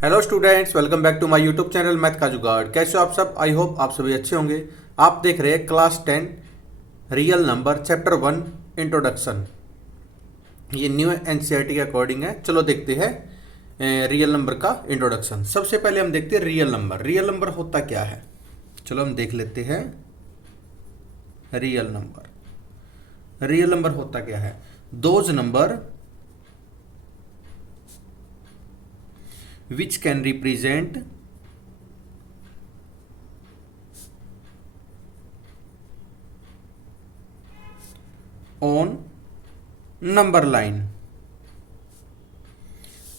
Hello students, welcome back to my YouTube channel math का जुगाड़। कैसे हो आप सब? आई होप आप सभी अच्छे होंगे। आप देख रहे हैं class 10 real number chapter 1 introduction. ये न्यू एनसीईआरटी के अकॉर्डिंग है। चलो देखते हैं रियल नंबर का इंट्रोडक्शन। सबसे पहले हम देखते हैं रियल नंबर। रियल नंबर होता क्या है, चलो हम देख लेते हैं। रियल नंबर, रियल नंबर होता क्या है? Those number which can represent on number line,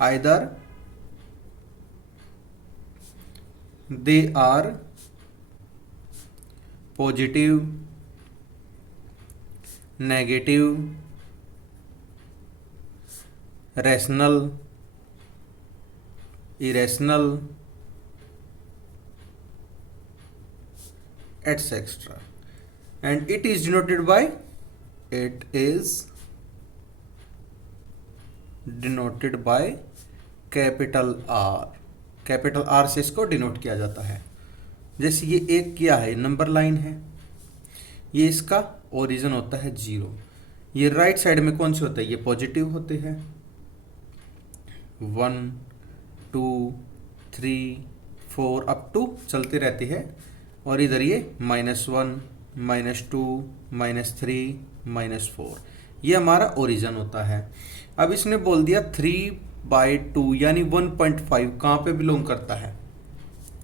either they are positive, negative, rational, irrational, etc. And it is denoted by capital R. Capital R से इसको डिनोट किया जाता है। जैसे ये एक क्या है, नंबर लाइन है, ये इसका ओरिजिन होता है 0। ये राइट साइड में कौन से होता है? ये पॉजिटिव होते हैं, 1 2 3 4 अप टू चलते रहते हैं। और इधर ये -1 -2 -3 -4, ये हमारा ओरिजिन होता है। अब इसने बोल दिया 3/2 यानी 1.5 कहाँ पे बिलोंग करता है?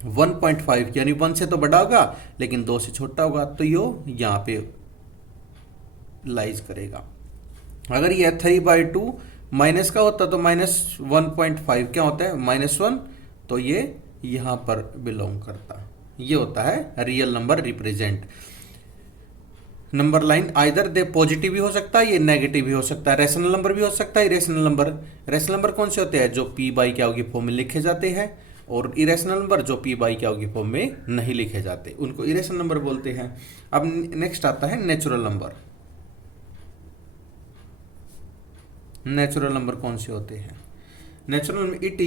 1.5 यानी 1 से तो बड़ा होगा लेकिन 2 से छोटा होगा, तो यो यहाँ पे लाइज करेगा। अगर ये 3/2 माइनस का होता तो -1.5 क्या होता है? -1, तो ये यहाँ पर बिलोंग करता। ये होता है real number represent. Number line either they positive भी हो सकता है, ये नेगेटिव भी हो सकता है, रैशनल नंबर भी हो सकता है, इरेशनल नंबर। रैशनल नंबर कौन से होते हैं? जो p बाई क्या होगी फॉर्म में लिखे जाते हैं, और इरेशनल नंबर जो p बाई क्या होगी फॉर्म में नहीं लिखे जाते, उनको इरेशनल नंबर बोलते हैं। अब नेक्स्ट आता है नेचुरल नंबर। नेचुरल नंबर कौन से होते हैं? Natural it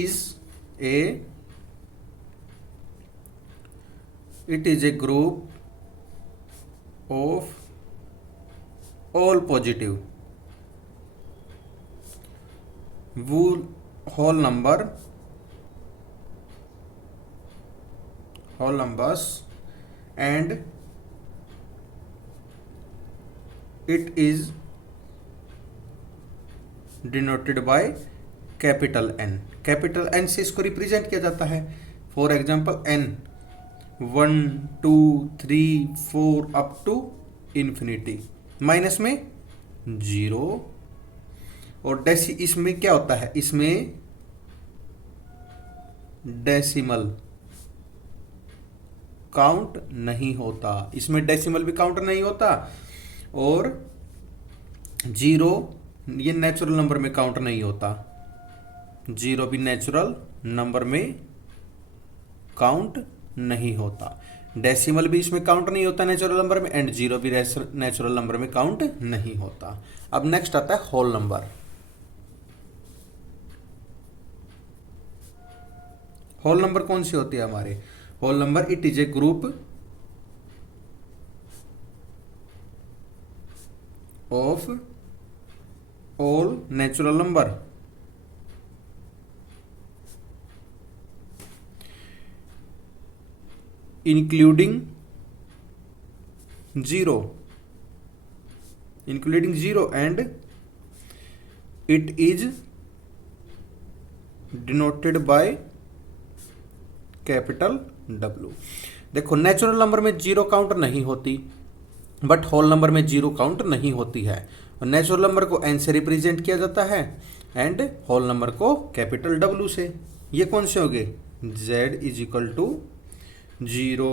is a group of all positive whole numbers and it is denoted by capital N। Capital N से इसको रिप्रेजेंट किया जाता है। For example N 1 2 3 4 up to infinity, minus में 0। और इसमें क्या होता है? इसमें डेसिमल काउंट नहीं होता, इसमें डेसिमल भी काउंट नहीं होता, और 0 ये नेचुरल नंबर में काउंट नहीं होता। 0 भी नेचुरल नंबर में काउंट नहीं होता, डेसिमल भी इसमें काउंट नहीं होता नेचुरल नंबर में, एंड 0 भी नेचुरल नंबर में काउंट नहीं होता। अब नेक्स्ट आता है होल नंबर। होल नंबर कौन सी होती है हमारे? Whole number it is a group of all natural number including zero and it is denoted by capital W। देखो नेचुरल नंबर में 0 काउंट नहीं होती, बट होल नंबर में 0 काउंट नहीं होती है। और नेचुरल नंबर को N से रिप्रेजेंट किया जाता है एंड होल नंबर को कैपिटल W से। ये कौन से हो गए? Z is equal to 0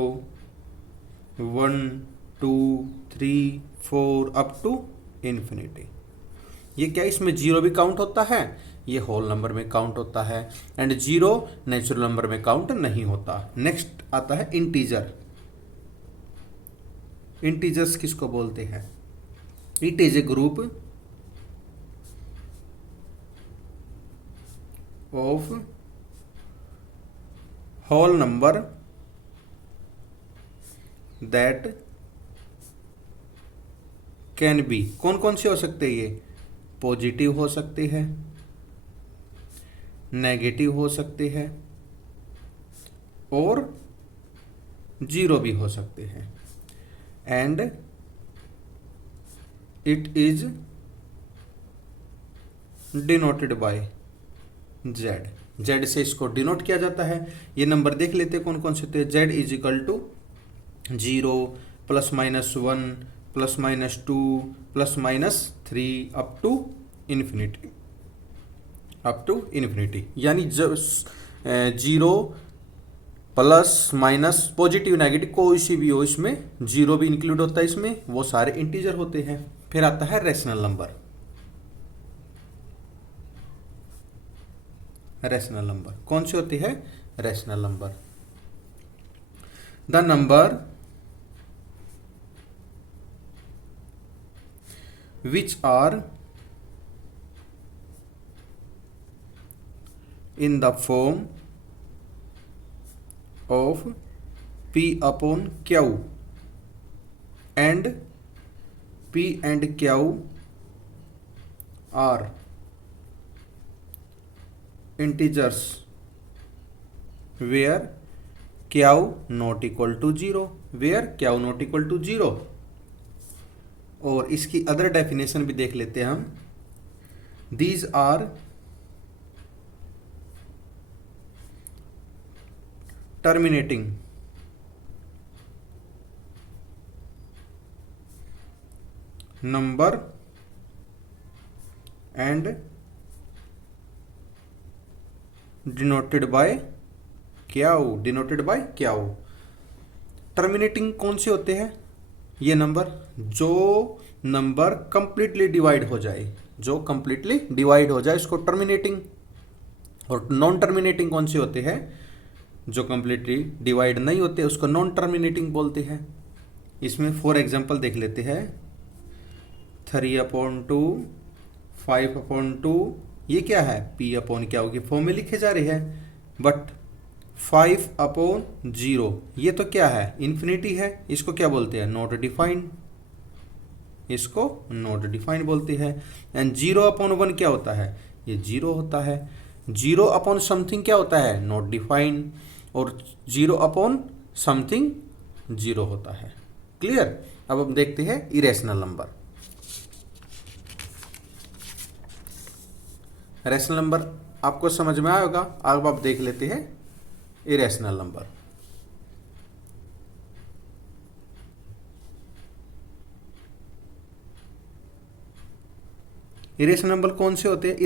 1 2 3 4 up to infinity. ये क्या, इसमें 0 भी काउंट होता है, ये होल नंबर में काउंट होता है, एंड 0 नेचुरल नंबर में काउंट नहीं होता। नेक्स्ट आता है इंटीजर। इंटीजर्स किसको बोलते हैं? It is a group of whole number that can be, कौन कौन से हो सकते हैं ये? पॉजिटिव हो सकती है, नेगेटिव हो सकती है और जीरो भी हो सकते हैं। And it is denoted by Z, Z से इसको डिनोट किया जाता है। ये नंबर देख लेते हैं कौन कौन से थे। Z is equal to 0, +-1, +-2, +-3 up to infinity, up to infinity. यानी जब 0 प्लस माइनस पॉजिटिव नेगेटिव कोई सी भी हो, इसमें जीरो भी इंक्लूड होता है, इसमें वो सारे इंटीजर होते हैं। फिर आता है रेशनल नंबर। रेशनल नंबर कौन सी होती है? Rational number the number which are in the form of P upon Q and P and Q are integers where Q not equal to 0, where Q not equal to 0। और इसकी other definition भी देख लेते हैं हम। These are terminating number and denoted by Q, denoted by Q. Terminating कौन से होते हैं? ये नंबर जो नंबर कंप्लीटली डिवाइड हो जाए, जो कंप्लीटली डिवाइड हो जाए इसको टर्मिनेटिंग। और नॉन टर्मिनेटिंग कौन से होते हैं? जो कंप्लीटली डिवाइड नहीं होते उसको नॉन टर्मिनेटिंग बोलते हैं। इसमें फॉर एग्जांपल देख लेते हैं। 3/2, 5/2, ये क्या है? P अपॉन क्या होगी फॉर्म में लिखे जा रही है। बट 5/0 ये तो क्या है? इन्फिनिटी है। इसको क्या बोलते हैं? नॉट डिफाइंड, इसको नॉट डिफाइंड बोलते हैं। एंड 0/1 क्या होता है? ये 0 होता है। 0 समथिंग क्या होता है? Not defined. और 0 समथिंग 0 होता है। क्लियर? अब हम देखते हैं इरेशनल नंबर। रैशनल नंबर आपको समझ में आया होगा। अब आप देख लेते हैं इरेशनल नंबर। इरेशनल नंबर कौन से होते हैं?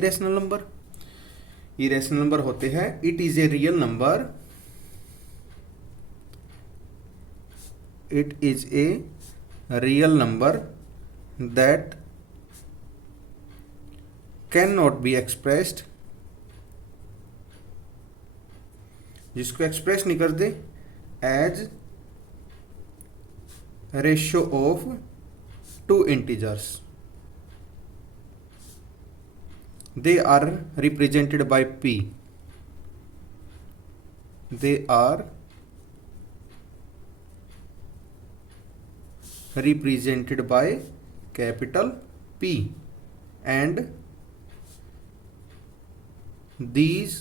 इरेशनल नंबर होते हैं it is a real number, it is a real number that can not be expressed, जिसको एक्सप्रेस नहीं कर दे as ratio of 2 integers. They are represented by P, they are represented by capital P and these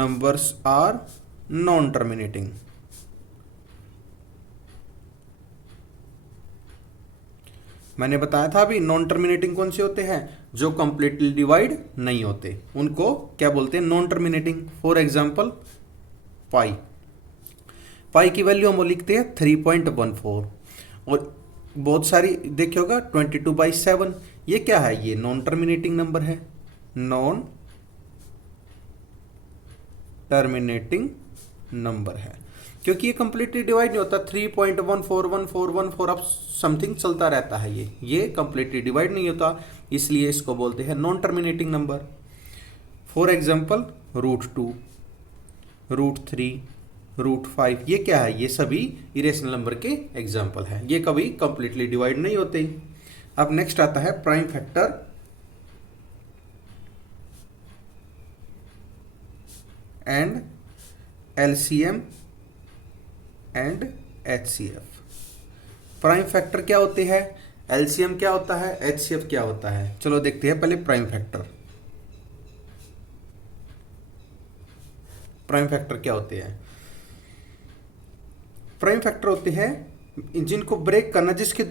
numbers are non-terminating। मैंने बताया था अभी non terminating कौन से होते हैं? जो कंप्लीटली डिवाइड नहीं होते उनको क्या बोलते हैं? Non terminating. फॉर एग्जांपल पाई की वैल्यू हम लिखते हैं 3.14 और बहुत सारी देखिए होगा 22/7। ये क्या है? ये नॉन टर्मिनेटिंग नंबर है, नॉन टर्मिनेटिंग नंबर है क्योंकि ये कंप्लीटली डिवाइड नहीं होता। 3.141414 अब समथिंग चलता रहता है। ये कंप्लीटली डिवाइड नहीं होता, इसलिए इसको बोलते हैं non terminating number. For example √2, √3, √5 ये क्या है? ये सभी इरेशनल नंबर के एग्जाम्पल हैं। ये कभी कंप्लीटली डिवाइड नहीं होते। अब नेक्स्ट आता है prime factor and LCM and HCF. Prime factor क्या होते हैं, एलसीएम क्या होता है, एचसीएफ क्या होता है। चलो देखते हैं पहले प्राइम फैक्टर। प्राइम फैक्टर क्या होते हैं? प्राइम फैक्टर होते हैं जिनको ब्रेक करना, जिसके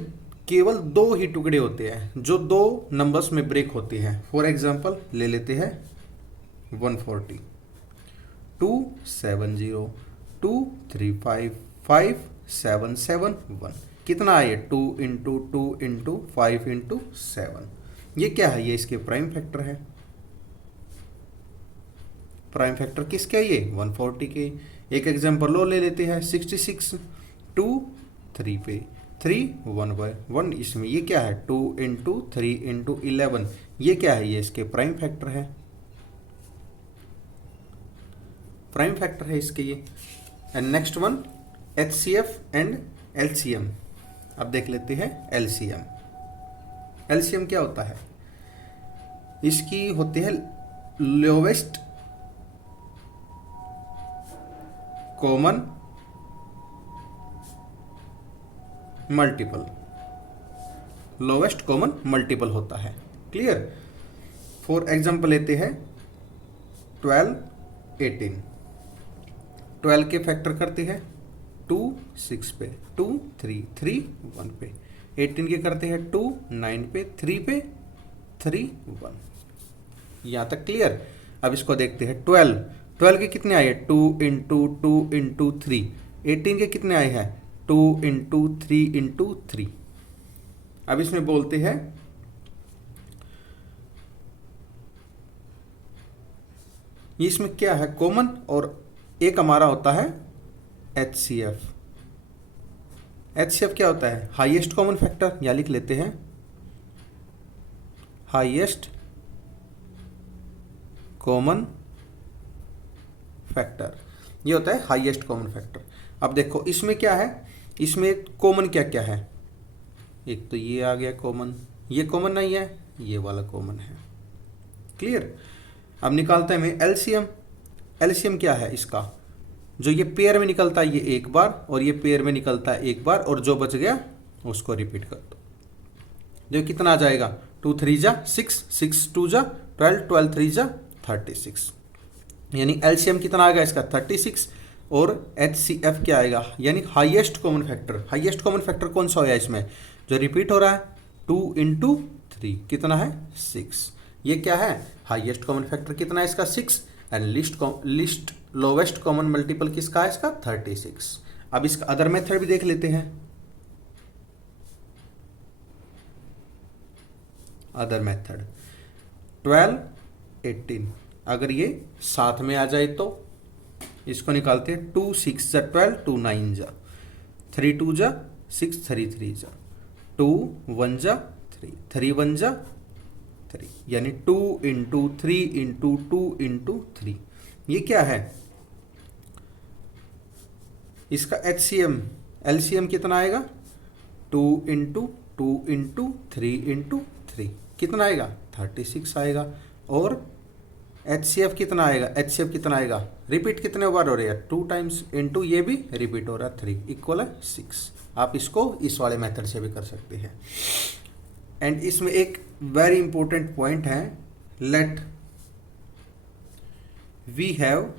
केवल दो ही टुकड़े होते हैं, जो दो नंबर्स में ब्रेक होते हैं। फॉर एग्जांपल ले लेते हैं 140, 270, 235, 5771। कितना है ये? 2 इंटू 2 इंटू 5 इंटू 7। ये क्या है? ये इसके प्राइम फैक्टर है। प्राइम फैक्टर किसके है? ये 140 के। एक एग्जांपल और ले लेते हैं 66, 2 3 पे 3 1 बाय 1। इसमें ये क्या है? 2 इंटू 3 इंटू 11। ये क्या है? ये इसके प्राइम फैक्टर है। प्राइम फैक्टर है इसके ये। And next one HCF and LCM. अब देख लेते हैं एलसीएम। एलसीएम क्या होता है? इसकी होती है lowest common multiple. Lowest common multiple होता है। क्लियर? फॉर एग्जांपल लेते हैं 12 18। 12 के फैक्टर करते हैं 2 6 पे, 2 3 3 1 पे। 18 के करते हैं 2 9 पे, 3 पे 3 1। यहाँ तक क्लियर? अब इसको देखते हैं 12 के कितने आए? 2 इंटू 2 इंटू 3। 18 के कितने आए हैं? 2 इंटू 3 इंटू 3। अब इसमें बोलते हैं इसमें क्या है कॉमन, और एक हमारा होता है एचसीएफ। एचसीएफ क्या होता है? Highest common factor. या लिख लेते हैं हाईएस्ट कॉमन फैक्टर। ये होता है हाईएस्ट कॉमन फैक्टर। अब देखो इसमें क्या है, इसमें कॉमन क्या क्या है? एक तो ये आ गया कॉमन, ये कॉमन नहीं है, ये वाला कॉमन है। क्लियर? अब निकालते हैं मैं एलसीएम। एलसीएम क्या है इसका? जो ये पेयर में निकलता है ये एक बार, और ये पेयर में निकलता है एक बार, और जो बच गया उसको रिपीट कर दो। जो कितना आ जाएगा? 2 3 जा 6, 6 2 जा 12, 12 3 जा 36। यानी एलसीएम कितना आएगा इसका? 36। और एचसीएफ क्या आएगा? यानी highest common factor. Highest common factor कौन सा होया इसमें? जो रिपीट हो रहा है 2 इंटू 3 कितना है? 6। ये क्या है? हाईएस्ट कॉमन फैक्टर कितना है इसका? 6। And list lowest common multiple किसका है इसका? 36। अब इसका अदर मेथड भी देख लेते हैं। अदर मेथड 12 18, अगर ये साथ में आ जाए तो इसको निकालते हैं। 2 6 जा 12, 2 9 जा 3 2 जा 6, 3 3 जा 2 1 जा 3, 3 1 जा 3। यानी 2 इंटू 3 इंटू 2 इंटू 3। ये क्या है इसका? एचसीएम। एलसीएम कितना आएगा? 2 इंटू 2 इंटू 3 इंटू 3 कितना आएगा? 36 आएगा। और एचसीएफ कितना आएगा? एचसीएफ कितना आएगा? रिपीट कितने बार हो रहे हैं? 2 टाइम्स इंटू ये भी रिपीट हो रहा है 3 इक्वल है 6। आप इसको इस वाले मेथड से भी कर सकते हैं। एंड इसमें एक वेरी इंपॉर्टेंट पॉइंट है, let we have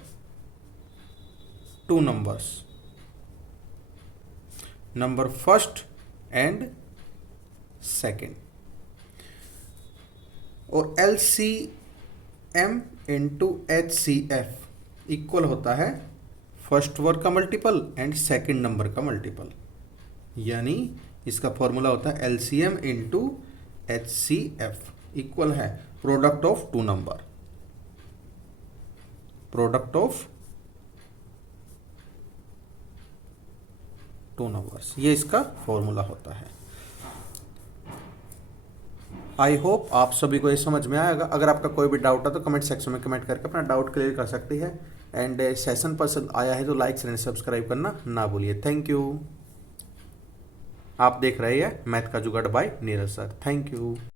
2 numbers, number first and second, और एलसीएम इंटू एचसीएफ इक्वल होता है फर्स्ट वर्ड का मल्टीपल एंड सेकेंड नंबर का मल्टीपल। यानी इसका फॉर्मूला होता है एलसीएम इंटू एचसीएफ इक्वल है product of 2 number. Product of 2 numbers, ये इसका फॉर्मूला होता है। आई होप आप सभी को ये समझ में आएगा। अगर आपका कोई भी डाउट है तो कमेंट सेक्शन में कमेंट करके अपना डाउट क्लियर कर सकती है। एंड सेशन पसंद आया है तो लाइक शेयर सब्सक्राइब करना ना भूलिए। Thank you. आप देख रहे हैं मैथ का जुगाड़ by Neeraj sir. Thank you.